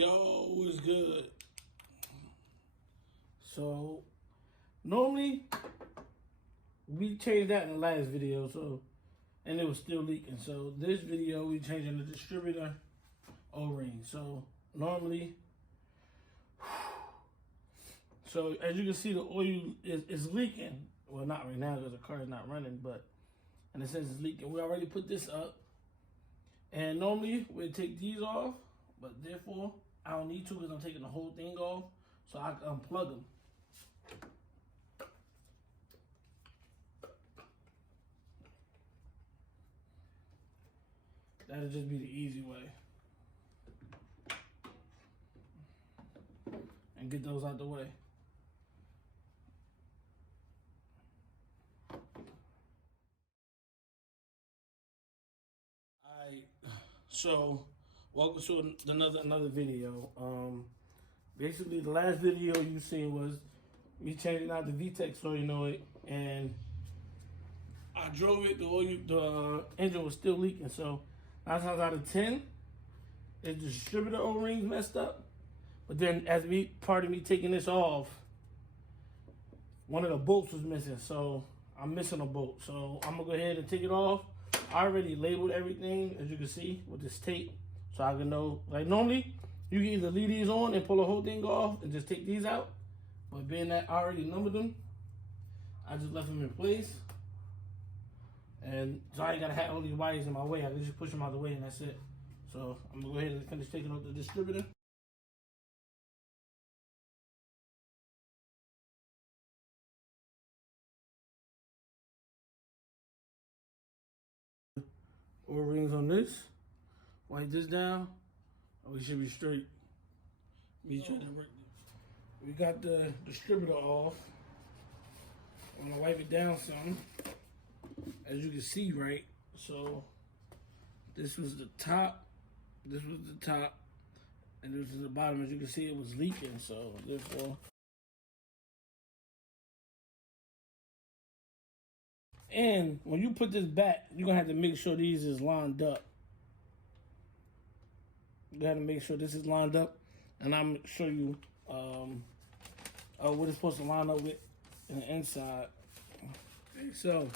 Yo, what's good? So, normally, we changed that in the last video, and it was still leaking. So, this video, we changing the distributor O-ring. So, normally, so as you can see, the oil is leaking. Well, not right now because the car is not running, but in a sense, it's leaking. We already put this up. And normally, we'd take these off, but therefore, I don't need to because I'm taking the whole thing off, so I can unplug them. That'll just be the easy way. And get those out the way. Alright, so welcome to another video. Basically the last video you seen was me changing out the VTEC solenoid, and I drove it, the engine was still leaking. So 9 times out of 10, the distributor O-rings messed up. But then part of me taking this off, one of the bolts was missing. So I'm missing a bolt. So I'm gonna go ahead and take it off. I already labeled everything, as you can see, with this tape. So I can know, like normally, you can either leave these on and pull the whole thing off and just take these out. But being that I already numbered them, I just left them in place. And so I ain't gotta have all these wires in my way. I can just push them out of the way and that's it. So I'm gonna go ahead and finish taking off the distributor. O-rings on this. Wipe this down. Oh, we should be straight. Me trying to work this. We got the distributor off. I'm gonna wipe it down some. As you can see, right? So this was the top, this was the top, and this was the bottom. As you can see, it was leaking, so therefore. And when you put this back, you're gonna have to make sure these is lined up. You gotta make sure this is lined up, and I'm gonna show you what it's supposed to line up with in the inside. Okay, so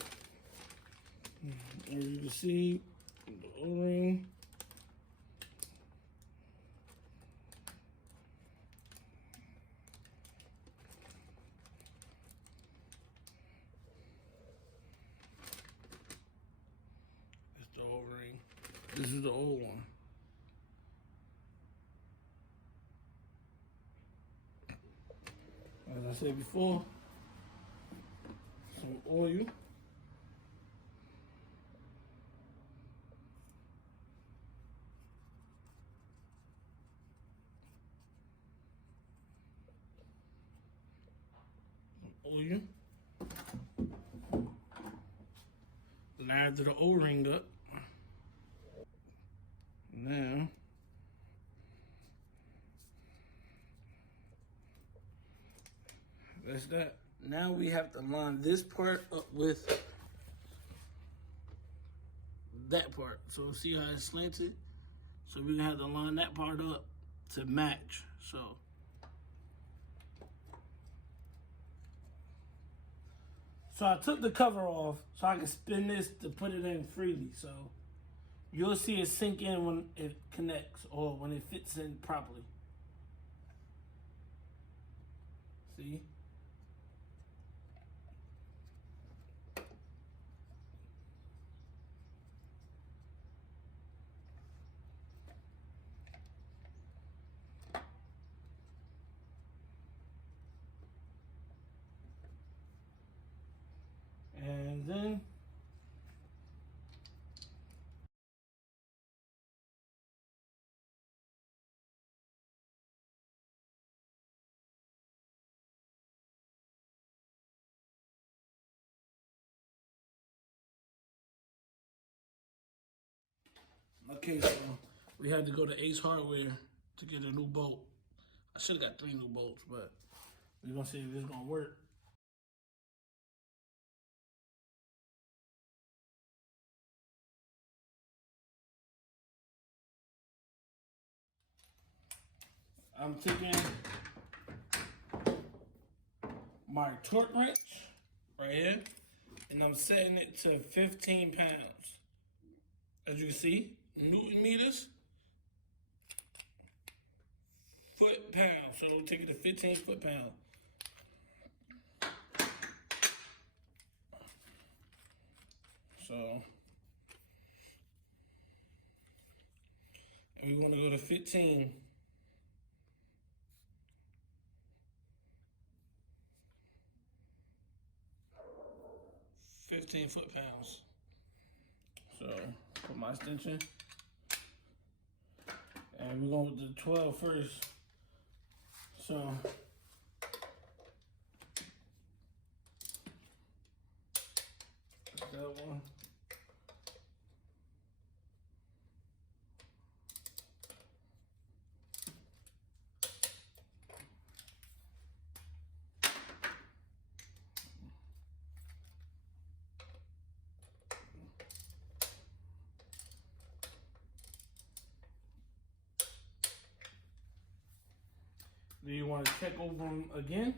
as you can see, the O-ring. It's the O-ring. This is the old one. As I said before, some oil. Oil. Lather the O-ring up. Now, that's that. Now we have to line this part up with that part. So see how it's slanted? So we're gonna have to line that part up to match. So I took the cover off so I can spin this to put it in freely. So you'll see it sink in when it connects or when it fits in properly. See? And then okay, so we had to go to Ace Hardware to get a new bolt. I should have got 3 new bolts, but we're gonna see if it's gonna work. I'm taking my torque wrench right here, and I'm setting it to 15 pounds. As you can see, Newton meters, foot pounds. So we'll take it to 15 foot pounds. So, and we want to go to 15. 15 foot pounds. So, put my extension. And we're going with the 12 first. So, that one. Do you want to check over them again?